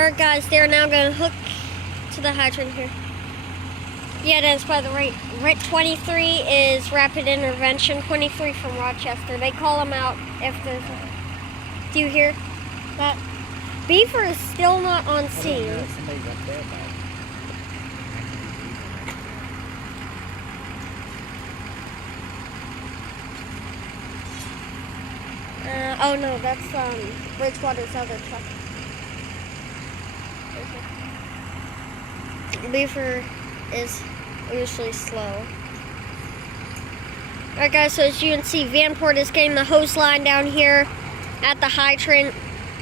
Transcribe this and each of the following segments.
Alright guys, they're now going to hook to the hydrant here. Yeah, that's by the rate. RIT 23 is Rapid Intervention 23 from Rochester. They call them out if there's a... Do you hear that? Beaver is still not on scene. Oh no, that's Bridgewater's other truck. Beaver is usually slow. Alright guys, so as you can see, Vanport is getting the hose line down here at the hydrant.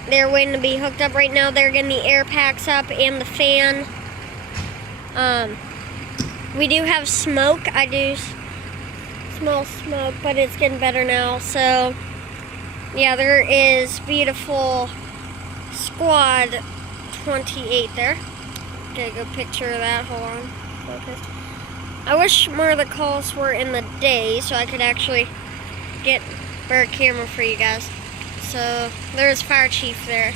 They're waiting to be hooked up right now. They're getting the air packs up and the fan. We do have smoke. I do smell smoke, but it's getting better now. So, yeah, there is beautiful Squad 28 there. Get a good picture of that. Hold on. Focus. I wish more of the calls were in the day so I could actually get a better camera for you guys. So there's Fire Chief there,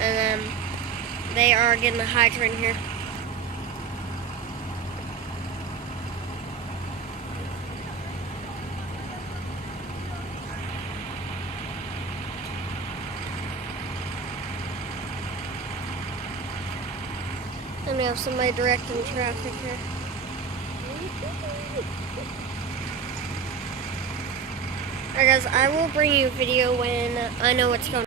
and they are getting the hydrant here. And we have somebody directing traffic here. Alright guys, I will bring you a video when I know what's going on.